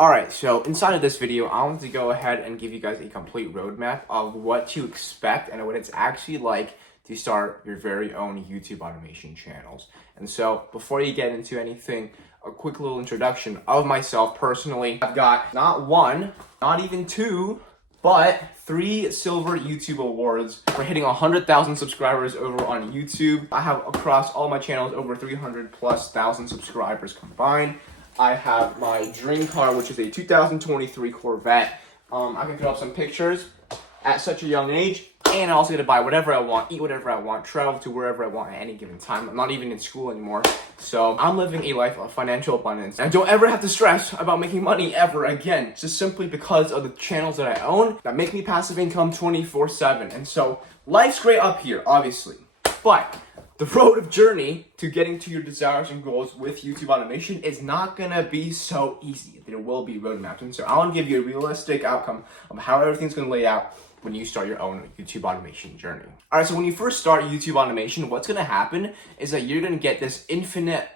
Alright, so inside of this video, I want to go ahead and give you guys a complete roadmap of what to expect and what it's actually like to start your very own YouTube automation channels. And so, before you get into anything, a quick little introduction of myself personally. I've got not one, not even two, but 3 silver YouTube awards for hitting 100,000 subscribers over on YouTube. I have across all my channels over 300,000+ subscribers combined. I have my dream car, which is a 2023 Corvette. I can throw up some pictures at such a young age, and I also get to buy whatever I want, eat whatever I want, travel to wherever I want at any given time. I'm not even in school anymore, so I'm living a life of financial abundance. And I don't ever have to stress about making money ever again, just simply because of the channels that I own that make me passive income 24/7. And so life's great up here, obviously, but the road of journey to getting to your desires and goals with YouTube automation is not gonna be so easy. There will be roadmaps, and so I want to give you a realistic outcome of how everything's gonna lay out when you start your own YouTube automation journey. All right, so when you first start YouTube automation, what's gonna happen is that you're gonna get this infinite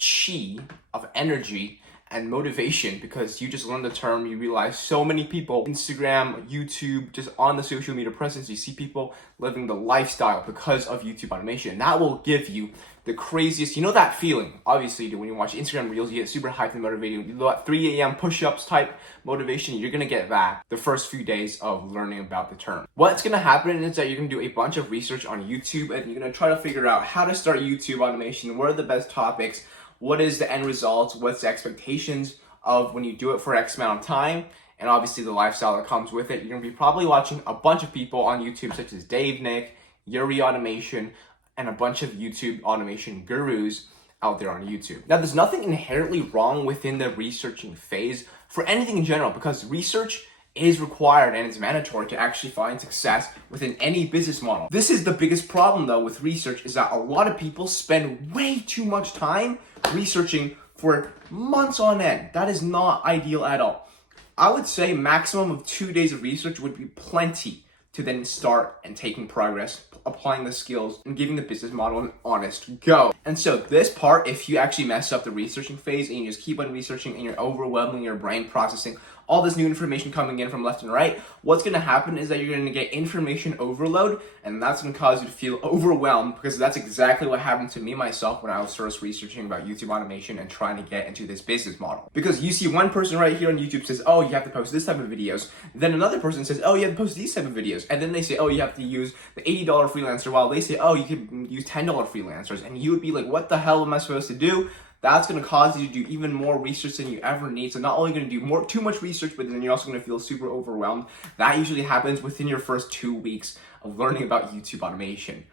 chi of energy and motivation because you just learned the term. You realize so many people, Instagram, YouTube, just on the social media presence, you see people living the lifestyle because of YouTube automation. And that will give you the craziest, you know that feeling, obviously, when you watch Instagram Reels, you get super hyped and motivated. You do that 3 a.m. push-ups type motivation, you're gonna get that the first few days of learning about the term. What's gonna happen is that you're gonna do a bunch of research on YouTube and you're gonna try to figure out how to start YouTube automation, what are the best topics, what is the end result, what's the expectations of when you do it for X amount of time, and obviously the lifestyle that comes with it. You're gonna be probably watching a bunch of people on YouTube such as Dave Nick, Yuri Automation, and a bunch of YouTube automation gurus out there on YouTube. Now, there's nothing inherently wrong within the researching phase for anything in general because research is required and it's mandatory to actually find success within any business model. This is the biggest problem though with research, is that a lot of people spend way too much time researching for months on end. That is not ideal at all. I would say maximum of 2 days of research would be plenty to then start and taking progress, applying the skills, and giving the business model an honest go. And so this part, if you actually mess up the researching phase and you just keep on researching and you're overwhelming your brain processing all this new information coming in from left and right, what's gonna happen is that you're gonna get information overload, and that's gonna cause you to feel overwhelmed, because that's exactly what happened to me myself when I was first researching about YouTube automation and trying to get into this business model. Because you see one person right here on YouTube says, oh, you have to post this type of videos. Then another person says, oh, you have to post these type of videos. And then they say, oh, you have to use the $80 freelancer, while they say, oh, you can use $10 freelancers. And you would be like, what the hell am I supposed to do? That's going to cause you to do even more research than you ever need. So not only going to do too much research, but then you're also going to feel super overwhelmed. That usually happens within your first 2 weeks of learning about YouTube automation.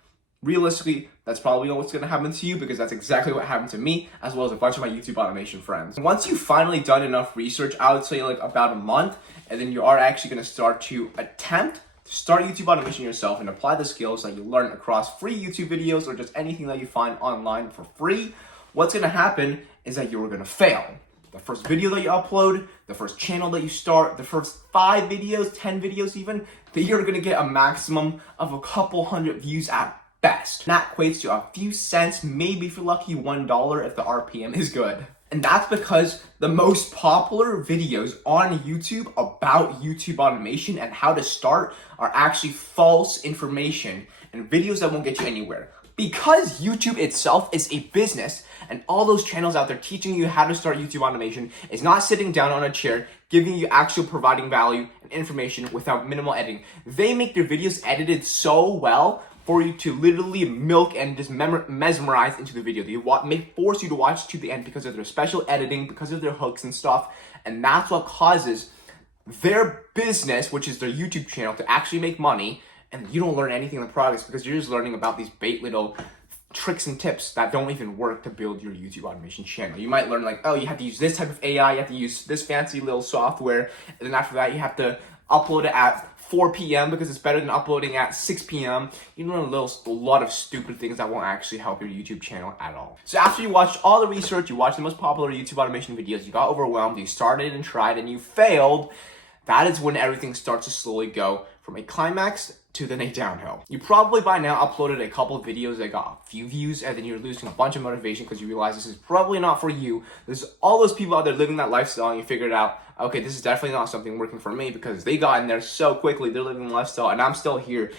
Realistically, that's probably what's going to happen to you, because that's exactly what happened to me, as well as a bunch of my YouTube automation friends. Once you've finally done enough research, I would say like about a month, and then you are actually going to start to attempt to start YouTube automation yourself and apply the skills that you learn across free YouTube videos or just anything that you find online for free. What's gonna happen is that you're gonna fail. The first video that you upload, the first channel that you start, the first 5 videos, 10 videos even, that you're gonna get a maximum of a couple hundred views at best. And that equates to a few cents, maybe if you're lucky $1 if the RPM is good. And that's because the most popular videos on YouTube about YouTube automation and how to start are actually false information and videos that won't get you anywhere. Because YouTube itself is a business, and all those channels out there teaching you how to start YouTube automation is not sitting down on a chair giving you actual providing value and information without minimal editing. They make their videos edited so well for you to literally milk and just mesmerize into the video. They force you to watch to the end because of their special editing, because of their hooks and stuff, and that's what causes their business, which is their YouTube channel, to actually make money. And you don't learn anything in the process because you're just learning about these bait little tricks and tips that don't even work to build your YouTube automation channel. You might learn like, oh, you have to use this type of AI, you have to use this fancy little software, and then after that you have to upload it at 4 p.m. because it's better than uploading at 6 p.m. You learn a lot of stupid things that won't actually help your YouTube channel at all. So after you watched all the research, you watched the most popular YouTube automation videos, you got overwhelmed, you started and tried and you failed, that is when everything starts to slowly go from a climax to then a downhill. You probably by now uploaded a couple of videos that got a few views, and then you're losing a bunch of motivation because you realize this is probably not for you. There's all those people out there living that lifestyle, and you figured out, okay, this is definitely not something working for me because they got in there so quickly, they're living the lifestyle, and I'm still here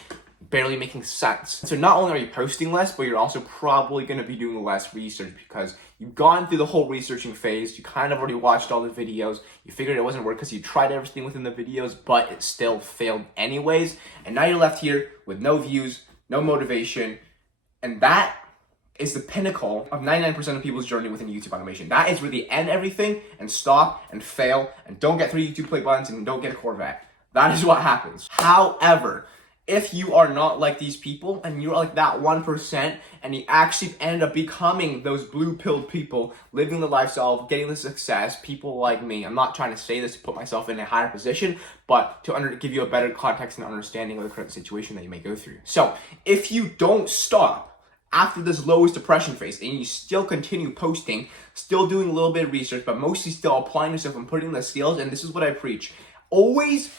barely making sense. So not only are you posting less, but you're also probably going to be doing less research because you've gone through the whole researching phase. You kind of already watched all the videos. You figured it wasn't working because you tried everything within the videos, but it still failed anyways. And now you're left here with no views, no motivation. And that is the pinnacle of 99% of people's journey within YouTube automation. That is where they end everything and stop and fail and don't get 3 YouTube play buttons and don't get a Corvette. That is what happens. However, if you are not like these people and you're like that 1% and you actually end up becoming those blue-pilled people, living the lifestyle, getting the success, people like me. I'm not trying to say this to put myself in a higher position, but to give you a better context and understanding of the current situation that you may go through. So if you don't stop after this lowest depression phase and you still continue posting, still doing a little bit of research, but mostly still applying yourself and putting the skills, and this is what I preach, always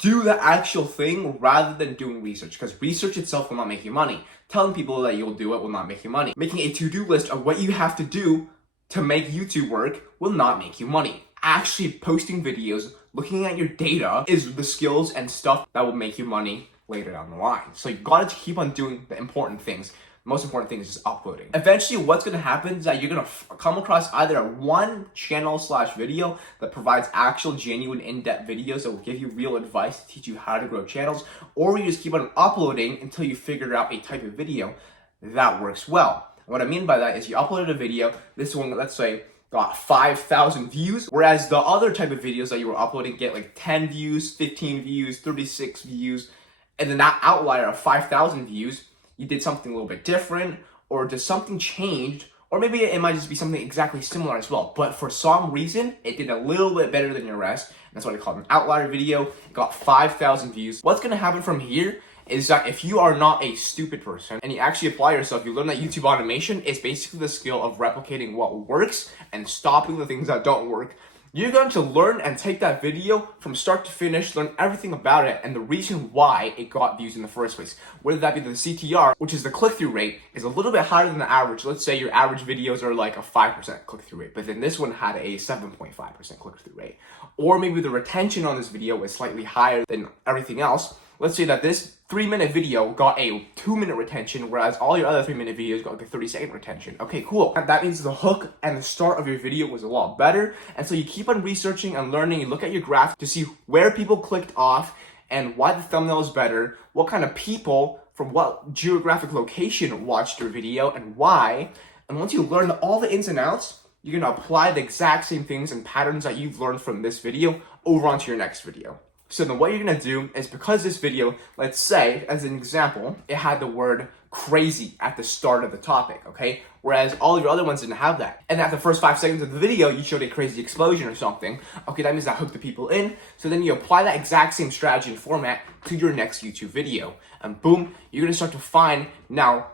do the actual thing rather than doing research, because research itself will not make you money. Telling people that you'll do it will not make you money. Making a to-do list of what you have to do to make YouTube work will not make you money. Actually posting videos, looking at your data is the skills and stuff that will make you money later down the line. So you gotta keep on doing the important things. Most important thing is just uploading. Eventually, what's going to happen is that you're going to come across either one channel/video that provides actual, genuine, in-depth videos that will give you real advice to teach you how to grow channels, or you just keep on uploading until you figure out a type of video that works well. And what I mean by that is you uploaded a video, this one, let's say, got 5,000 views, whereas the other type of videos that you were uploading get like 10 views, 15 views, 36 views, and then that outlier of 5,000 views, you did something a little bit different, or does something changed, or maybe it might just be something exactly similar as well. But for some reason, it did a little bit better than your rest. That's what I call an outlier video. It got 5,000 views. What's gonna happen from here is that if you are not a stupid person and you actually apply yourself, you learn that YouTube automation is basically the skill of replicating what works and stopping the things that don't work. You're going to learn and take that video from start to finish, learn everything about it and the reason why it got views in the first place. Whether that be the CTR, which is the click-through rate, is a little bit higher than the average. Let's say your average videos are like a 5% click-through rate, but then this one had a 7.5% click-through rate. Or maybe the retention on this video was slightly higher than everything else. Let's say that this 3-minute video got a 2-minute retention, whereas all your other 3-minute videos got like a 30-second retention. Okay, cool. That means the hook and the start of your video was a lot better. And so you keep on researching and learning. You look at your graph to see where people clicked off and why the thumbnail is better, what kind of people from what geographic location watched your video and why. And once you learn all the ins and outs, you're gonna apply the exact same things and patterns that you've learned from this video over onto your next video. So then what you're gonna do is, because this video, let's say, as an example, it had the word crazy at the start of the topic, okay? Whereas all of your other ones didn't have that. And at the first 5 seconds of the video, you showed a crazy explosion or something. Okay, that means that hooked the people in. So then you apply that exact same strategy and format to your next YouTube video. And boom, you're gonna start to find now,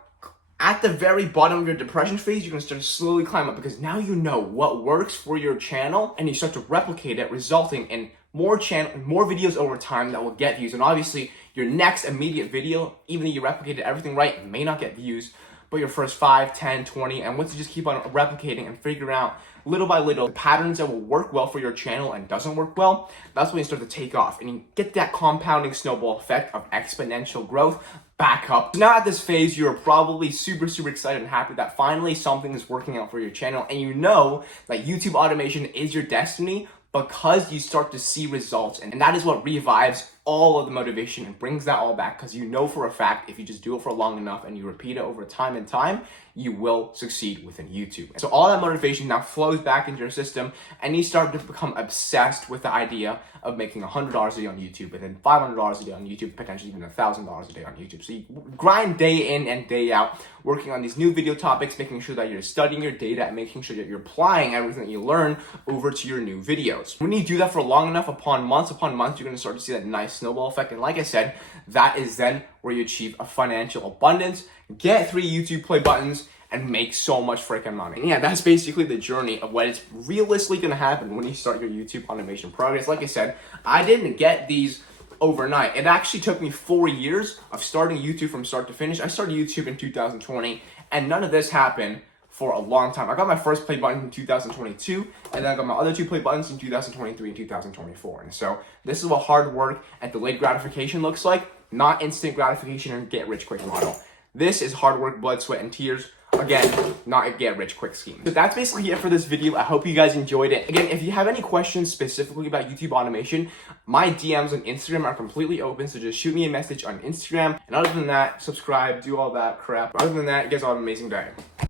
at the very bottom of your depression phase, you're gonna start to slowly climb up because now you know what works for your channel and you start to replicate it, resulting in more videos over time that will get views. And obviously, your next immediate video, even though you replicated everything right, may not get views, but your first 5, 10, 20, and once you just keep on replicating and figuring out little by little the patterns that will work well for your channel and doesn't work well, that's when you start to take off and you get that compounding snowball effect of exponential growth back up. So now at this phase, you're probably super excited and happy that finally something is working out for your channel, and you know that YouTube automation is your destiny because you start to see results, and that is what revives all of the motivation and brings that all back, because you know for a fact if you just do it for long enough and you repeat it over time and time, you will succeed within YouTube. So all that motivation now flows back into your system, and you start to become obsessed with the idea of making $100 a day on YouTube, and then $500 a day on YouTube, potentially even $1,000 a day on YouTube. So you grind day in and day out, working on these new video topics, making sure that you're studying your data and making sure that you're applying everything that you learn over to your new videos. When you do that for long enough, upon months, you're gonna start to see that nice snowball effect. And like I said, that is then where you achieve a financial abundance, get 3 YouTube play buttons, and make so much freaking money. And yeah, that's basically the journey of what is realistically gonna happen when you start your YouTube automation progress. Like I said, I didn't get these overnight. It actually took me 4 years of starting YouTube from start to finish. I started YouTube in 2020, and none of this happened for a long time. I got my first play button in 2022, and then I got my other 2 play buttons in 2023 and 2024. And so this is what hard work and delayed gratification looks like, not instant gratification and get rich quick model. This is hard work, blood, sweat, and tears. Again, not a get rich quick scheme. So that's basically it for this video. I hope you guys enjoyed it. Again, if you have any questions specifically about YouTube automation, my DMs on Instagram are completely open, so just shoot me a message on Instagram. And other than that, subscribe, do all that crap. Other than that, you guys all have an amazing day.